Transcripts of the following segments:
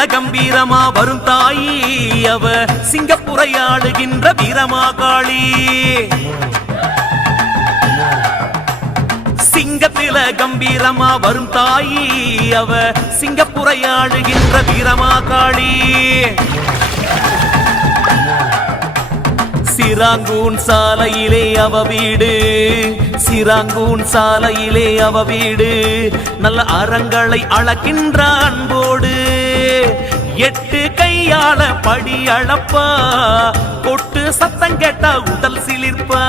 சிங்கத்தில கம்பீரமா வரும் தாயி அவ சிங்கப்புரையாடுகின்ற வீரமாகாளி. சிங்கத்தில கம்பீரமா வரும் தாயி அவ சிங்கப்புரையாடுகின்ற வீரமாகாளி. சிராங்கூன் சாலையிலே அவ வீடு, சிராங்கூன் சாலையிலே அவ வீடு, நல்ல அறங்களை அளக்கின்ற அன்போடு. 8 கையாள படி அளப்பா, கொட்டு சத்தம் கேட்டா உடல் சிலிர்ப்பா.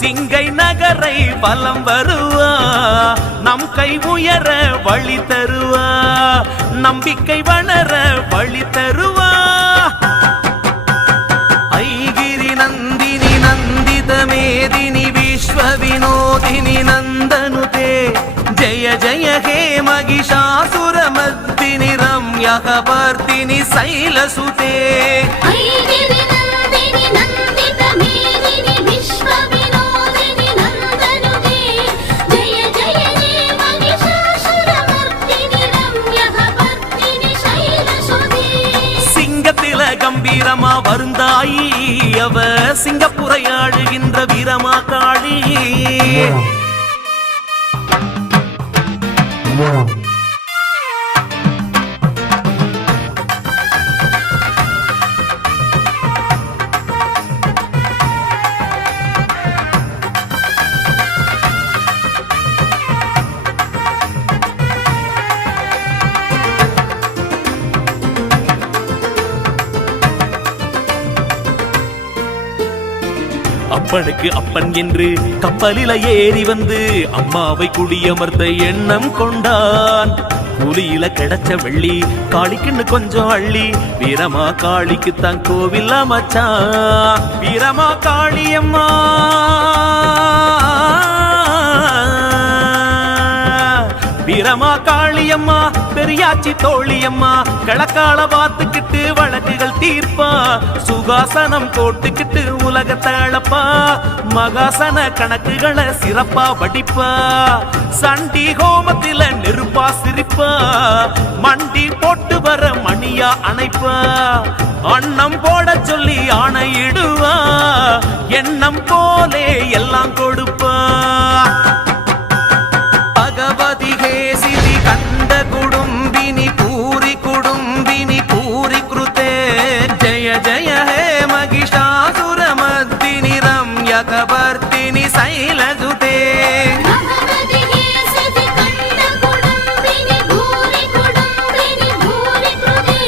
சிங்கை நகரை பலம் வருவா, நம் கை உயர வழி தருவா, நம்பிக்கை வளர வழி தருவா. ஐகிரி நந்தினி நந்தித மேதினி விஸ்வ வினோதினி நந்தனுதே, ஜய ஜய ஹே மகிஷாசுர மர்தினி ரம்யகபர்தினி சைலசுதே. ஐகிரி நந்தினி நந்தித மேதினி விஸ்வ வினோதினி நந்தனுதே, ஜய ஜய ஹே மகிஷாசுர மர்தினி ரம்யகபர்தினி சைலசுதே. சிங்கத்தில கம்பீரமா வருந்தாயி அவ சிங்கப்புரையாடுகின்ற வீரமாகாளி. அப்பனுக்கு அப்பன் என்று கப்பலில ஏறி வந்து அம்மாவை குடியமர்த்த எண்ணம் கொண்டான். கூலியில கிடைச்ச வெள்ளி காளிக்குன்னு கொஞ்சம் அள்ளி வீரமா காளிக்கு தான் கோவில் அமைச்சான். வீரமா காளியம்மா வீரமா காளியம்மா பெரியாச்சி தோழியம்மா கிழக்கால பார்த்துக்கிட்டு வழக்குகள் தீர்ப்பா. சுகாசனம் போட்டுக்கிட்டு உலகத்தை அளப்பா, மகாசன கணக்குகளை சிறப்பா வடிப்பா. சண்டி ஹோமத்தில நெருப்பா சிரிப்பா, மண்டி போட்டு வர மணியா அணைப்பா. அன்னம் போட சொல்லி ஆணையிடுவா, எண்ணம் போலே எல்லாம் கொடுப்பா. பகவதி ஹே சிதி கண்ட குடும்பினி பூரி குடும்பினி பூரி கிருதே, ஜய ஜய ஹே மகிஷாசுர மர்தினி ரம்யகபர்தினி சைலசுதே. பகவதி ஹே சிதி கண்ட குடும்பினி பூரி குடும்பினி பூரி கிருதே,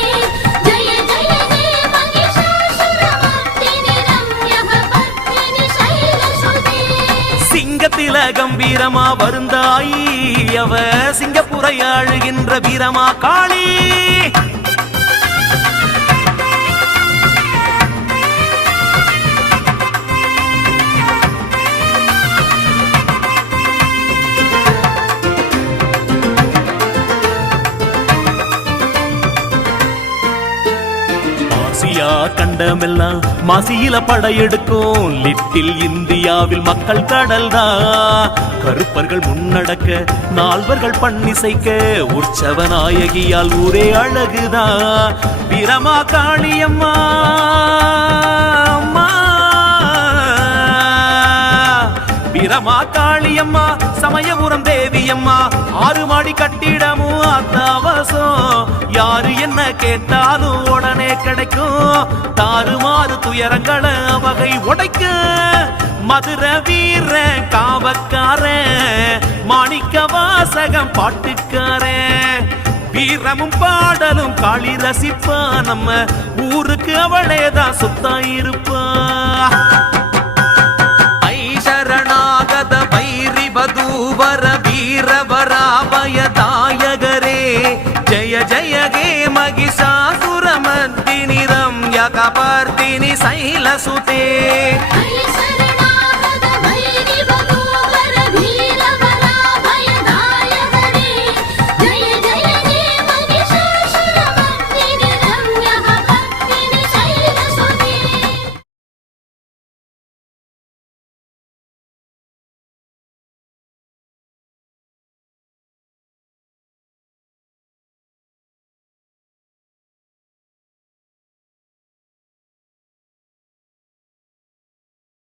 ஜய ஜய ஹே மகிஷாசுர மர்தினி ரம்யகபர்தினி சைலசுதே. சிங்கத்தில கம்பீரமா வருந்தாயி அவ சிங்கப்புரையாடுகின்ற வீரமாகாளி. ஆசியா கண்டமெல்லாம் மாசியில படையெடுக்கும். லிட்டில் இந்தியாவில் மக்கள் கடல்தான். கருப்பர்கள் முன்னடக்க நால்வர்கள் பண்ணிசைக்க உற்சவ நாயகியால் ஊரே அழகுதான். வீரமா காளியம்மா வீரமா காளியம்மா சமயபுரம் தேவியம்மா. 6 மாடி கட்டிடமும் அத்தாவசம், யாரு என்ன கேட்டாலும் உடனே கிடைக்கும். தாறுமாறு துயரங்களை வகை உடைக்க மதுர வீர காவக்காரன், மாணிக்க வாசகம் பாட்டுக்காரன். வீரமும் பாடலும் காளி ரசிப்பா, நம்ம ஊருக்கு அவளேதான் சொத்தா இருப்பா. ஐசரணாகத வைரி பதூவர வீரவராபய தாயகரே, ஜய ஜய ஹே மகிஷாசுர மர்தினி ரம்யகபர்தினி சைலசுதே. ஐசர